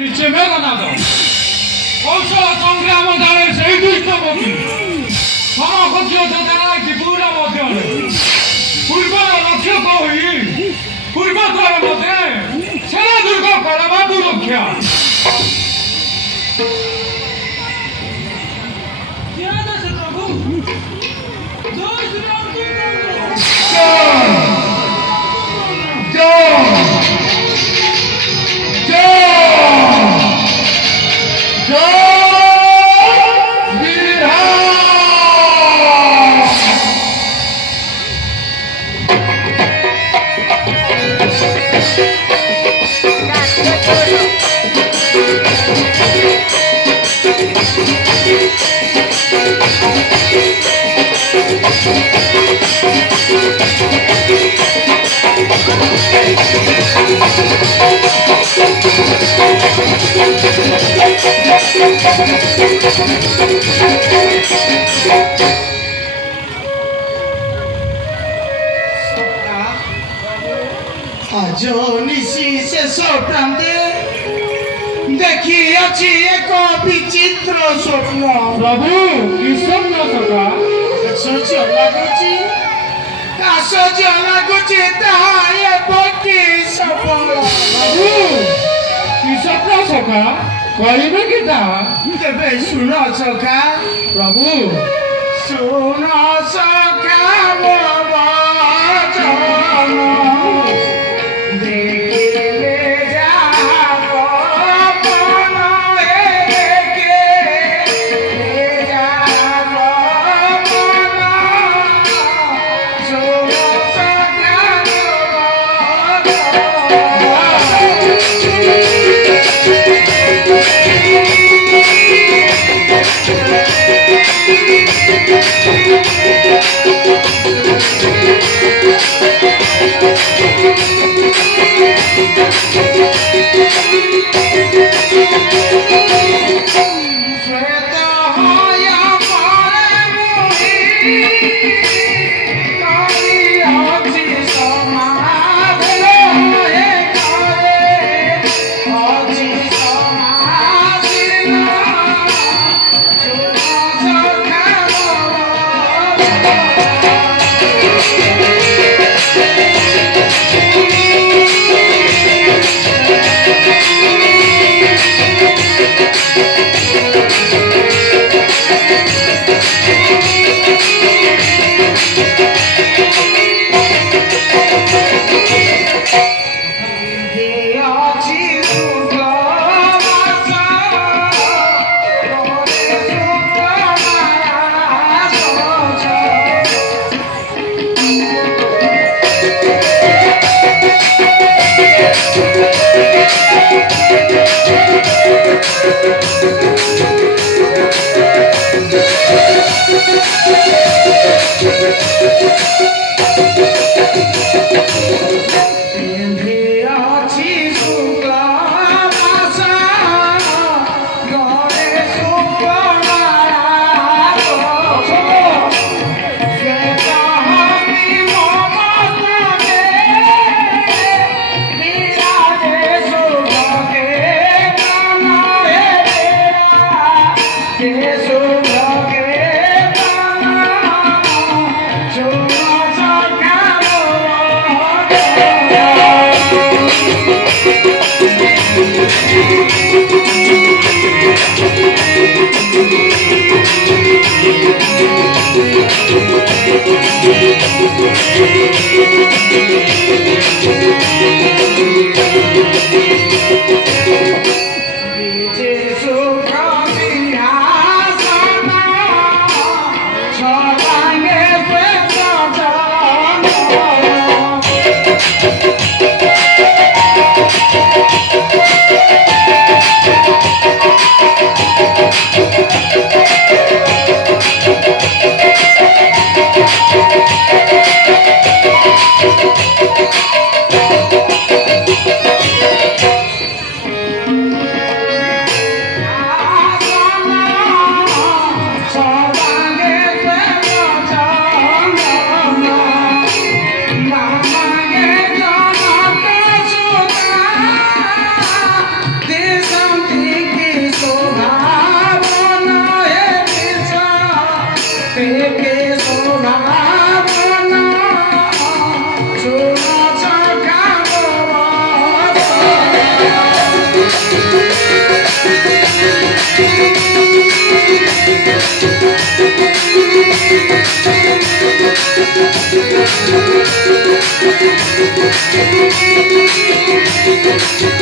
নিচে মেলা না দাও কৌশল সংগ্রাম দাঁড়ে সেই দুষ্টমুখী সমকক্ষীয় যোজনায় ত্রিপুরা ମଧ୍ୟରେ ପୂର୍ବର ଲକ୍ଷ୍ୟ କହି ପୂର୍ବ ଦ୍ୱାର ମଧ୍ୟରେ ସେନା ଦୁର୍ଗ କରବା ଦୁରକ୍ଷା आज निशी शेष प्रांते देखी अच्छी एक विचित्र स्वप्न प्रभु कि स्वप्न सका काश लगुची ताहा बटी सफल प्रभु कि स्वप्न सका कहबे कि ताहा तेबे सुन सखा प्रभु सुन सखा मो वचन देखिले जाब मन एके जाब मन सुन सखा मो Thank you.